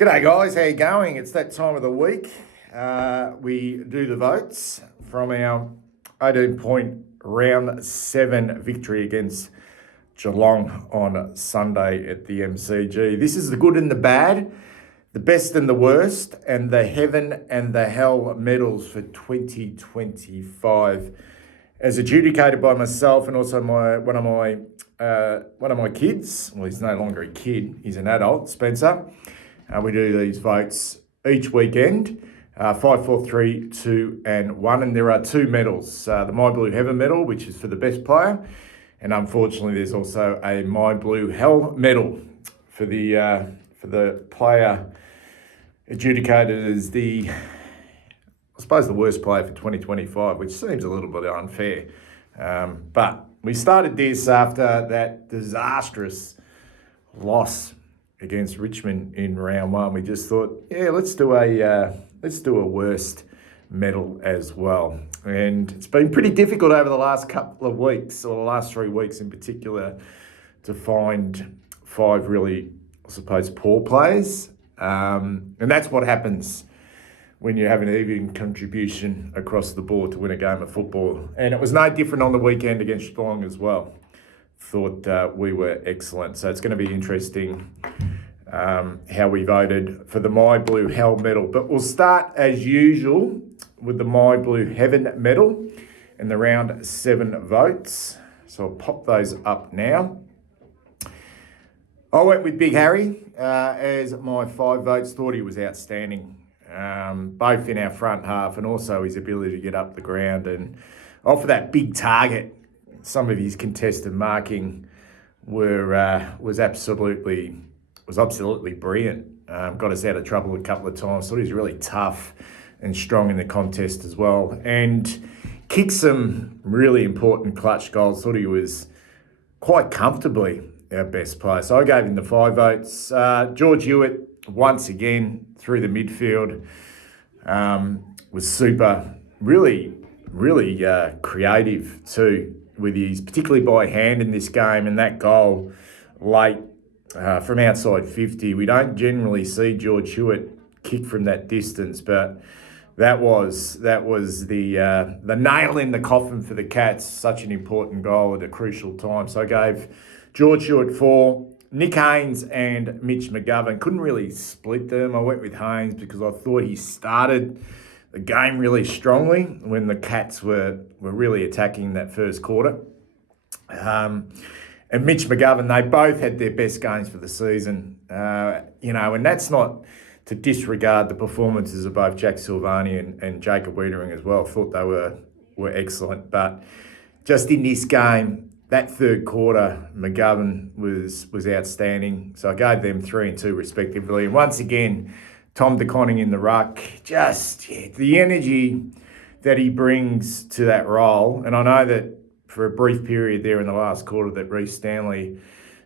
G'day guys, how you going? It's that time of the week. We do the votes from our 18-point round 7 victory against Geelong on Sunday at the MCG. This is the good and the bad, the best and the worst, and the heaven and the hell medals for 2025, as adjudicated by myself and also one of my kids. Well, he's no longer a kid; he's an adult, Spencer. We do these votes each weekend, 5, 4, 3, 2, and 1. And there are 2 medals. The My Blue Heaven medal, which is for the best player. And unfortunately, there's also a My Blue Hell medal for the player adjudicated as the worst player for 2025, which seems a little bit unfair. But we started this after that disastrous loss against Richmond in round 1. We just thought, let's do a worst medal as well. And it's been pretty difficult over the last couple of weeks, or the last 3 weeks in particular, to find 5 really, I suppose, poor players. And that's what happens when you have an even contribution across the board to win a game of football. And it was no different on the weekend against Geelong as well. Thought we were excellent. So it's going to be interesting how we voted for the My Blue Hell medal. But we'll start as usual with the My Blue Heaven medal and the round 7 votes. So I'll pop those up now. I went with Big Harry as my 5 votes. Thought he was outstanding, both in our front half and also his ability to get up the ground and offer that big target. Some of his contested marking was absolutely brilliant. Got us out of trouble a couple of times. Thought he was really tough and strong in the contest as well, and kicked some really important clutch goals. Thought he was quite comfortably our best player. So I gave him the 5 votes. George Hewitt, once again, through the midfield, was super. Really creative too, with his, particularly by hand in this game, and that goal late from outside 50. We don't generally see George Hewitt kick from that distance, but that was the nail in the coffin for the Cats. Such an important goal at a crucial time. So I gave George Hewitt 4. Nick Haynes and Mitch McGovern, couldn't really split them. I went with Haynes because I thought he started the game really strongly when the Cats were really attacking that first quarter. And Mitch McGovern, they both had their best games for the season. And that's not to disregard the performances of both Jack Silvani and Jacob Wiedering as well. Thought they were excellent. But just in this game, that third quarter, McGovern was outstanding. So I gave them 3 and 2 respectively. And once again, Tom De Koning in the ruck, the energy that he brings to that role. And I know that for a brief period there in the last quarter that Reece Stanley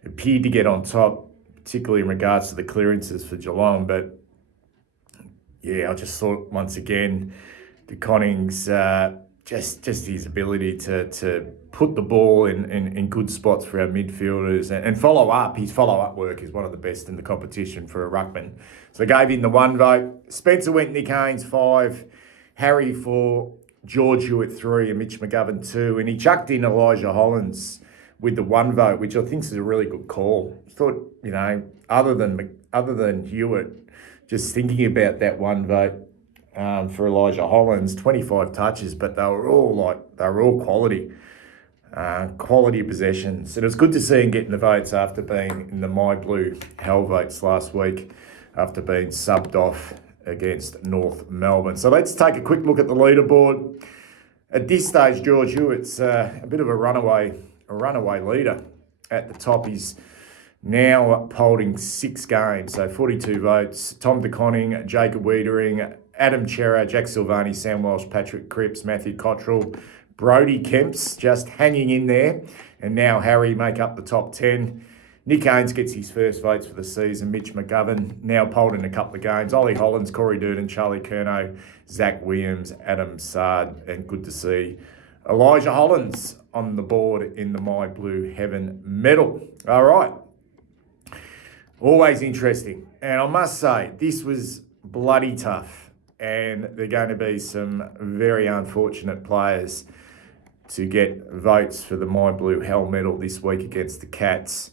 appeared to get on top, particularly in regards to the clearances for Geelong. But I just thought once again, De Koning's just his ability to put the ball in good spots for our midfielders and follow up. His follow-up work is one of the best in the competition for a ruckman. So I gave him the 1 vote. Spencer went Nick Haynes 5, Harry 4, George Hewitt 3, and Mitch McGovern 2. And he chucked in Elijah Hollins with the 1 vote, which I think is a really good call. I thought, other than Hewitt, just thinking about that 1 vote for Elijah Hollins, 25 touches, but they were all quality. Quality possessions. And it was good to see him getting the votes after being in the My Blue Hell votes last week, after being subbed off against North Melbourne. So let's take a quick look at the leaderboard. At this stage, George Hewitt's a bit of a runaway leader at the top. He's now holding 6 games, so 42 votes. Tom De Koning, Jacob Wiedering, Adam Chera, Jack Silvani, Sam Walsh, Patrick Cripps, Matthew Cottrell, Brody Kemps just hanging in there. And now Harry make up the top 10. Nick Haynes gets his first votes for the season. Mitch McGovern now polled in a couple of games. Ollie Hollins, Corey Durden, Charlie Curnow, Zach Williams, Adam Sard. And good to see Elijah Hollins on the board in the My Blue Heaven medal. All right. always interesting. And I must say, this was bloody tough. And there are going to be some very unfortunate players to get votes for the My Blue Hell medal this week against the Cats.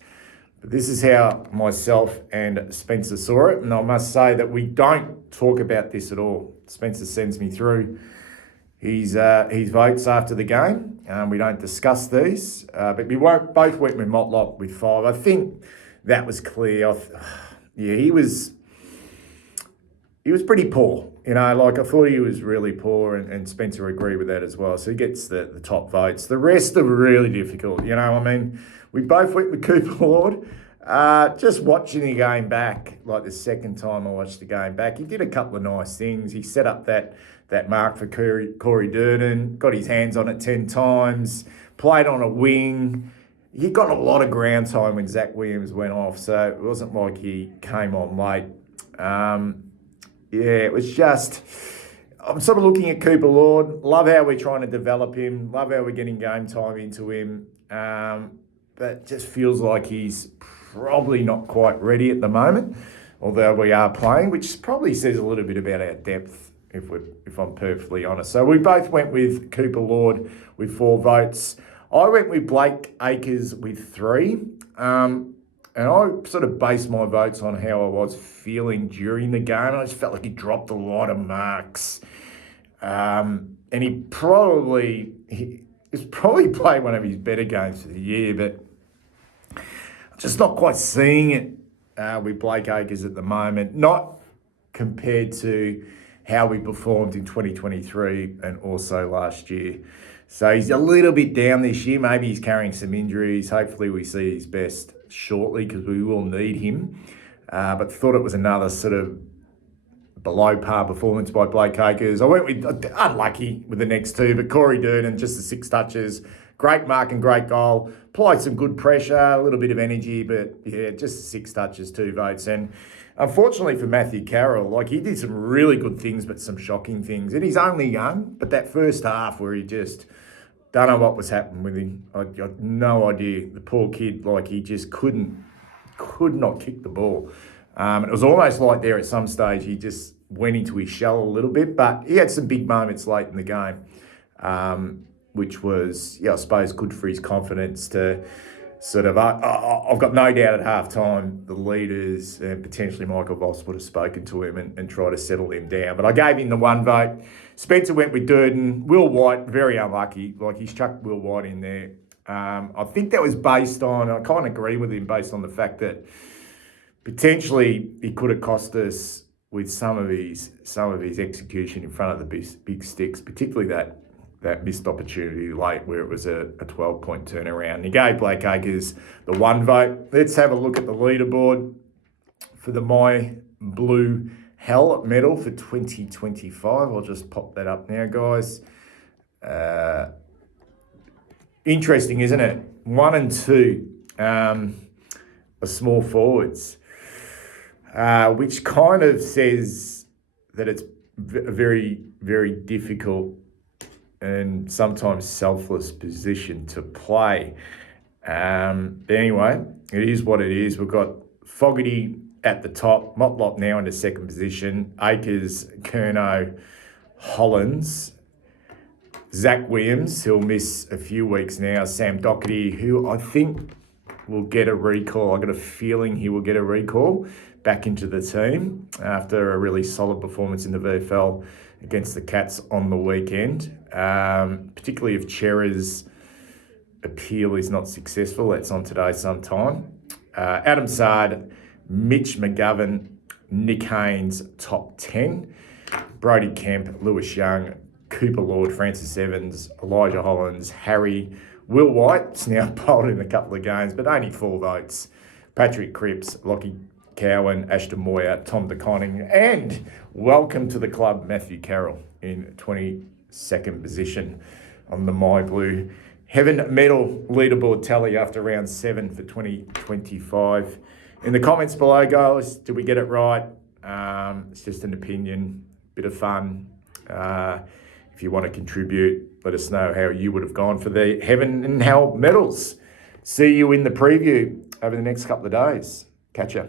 But this is how myself and Spencer saw it. And I must say that we don't talk about this at all. Spencer sends me through his votes after the game. We don't discuss these. But we both went with Motlop with 5. I think that was clear. He was pretty poor. I thought he was really poor, and Spencer agreed with that as well. So he gets the top votes. The rest are really difficult. We both went with Cooper Lord. Just watching the game back, like the second time I watched the game back, he did a couple of nice things. He set up that mark for Corey Durden, got his hands on it 10 times, played on a wing. He got a lot of ground time when Zach Williams went off, so it wasn't like he came on late. It was just, I'm sort of looking at Cooper Lord. Love how we're trying to develop him. Love how we're getting game time into him. But just feels like he's probably not quite ready at the moment, although we are playing, which probably says a little bit about our depth, if I'm perfectly honest. So we both went with Cooper Lord with 4 votes. I went with Blake Acres with 3. And I sort of based my votes on how I was feeling during the game. I just felt like he dropped a lot of marks. And he's probably played one of his better games of the year, but I'm just not quite seeing it with Blake Acres at the moment. Not compared to how we performed in 2023 and also last year. So he's a little bit down this year. Maybe he's carrying some injuries. Hopefully we see his best shortly because we will need him. But thought it was another sort of below par performance by Blake Acres. I went with, unlucky with the next 2, but Corey Durden, just the 6 touches. Great mark and great goal. Applied some good pressure, a little bit of energy, but yeah, just 6 touches, 2 votes. And unfortunately for Matthew Carroll, he did some really good things, but some shocking things. And he's only young, but that first half where he just don't know what was happening with him. I got no idea. The poor kid, he just could not kick the ball. It was almost like there at some stage he just went into his shell a little bit, but he had some big moments late in the game, which was, I suppose, good for his confidence to sort of, I've got no doubt at halftime the leaders and potentially Michael Voss would have spoken to him and tried to settle him down. But I gave him the 1 vote. Spencer went with Durden. Will White, very unlucky. He's chucked Will White in there. I think that was based on, I kind of agree with him, based on the fact that potentially he could have cost us with some of his execution in front of the big sticks, particularly that missed opportunity late where it was a 12-point turnaround. He gave Blake Acres the 1 vote. Let's have a look at the leaderboard for the My Blue Hell medal for 2025. I'll just pop that up now, guys. Interesting, isn't it? 1 and 2 are small forwards, which kind of says that it's a very, very difficult and sometimes selfless position to play. But anyway, it is what it is. We've got Fogarty at the top, Motlop now into second position, Acres, Curnow, Hollands, Zach Williams, who'll miss a few weeks now, Sam Doherty, who I think will get a recall. I've got a feeling he will get a recall back into the team after a really solid performance in the VFL against the Cats on the weekend, particularly if Chera's appeal is not successful. That's on today sometime. Adam Sard, Mitch McGovern, Nick Haynes, top 10. Brodie Kemp, Lewis Young, Cooper Lord, Francis Evans, Elijah Hollands, Harry, Will White's now bowled in a couple of games, but only 4 votes. Patrick Cripps, Lockie Cowan, Ashton Moyer, Tom DeConning, and welcome to the club, Matthew Carroll in 22nd position on the My Blue Heaven medal leaderboard tally after round 7 for 2025. In the comments below, guys, did we get it right? It's just an opinion, bit of fun. If you want to contribute, let us know how you would have gone for the Heaven and Hell medals. See you in the preview over the next couple of days. Catch ya.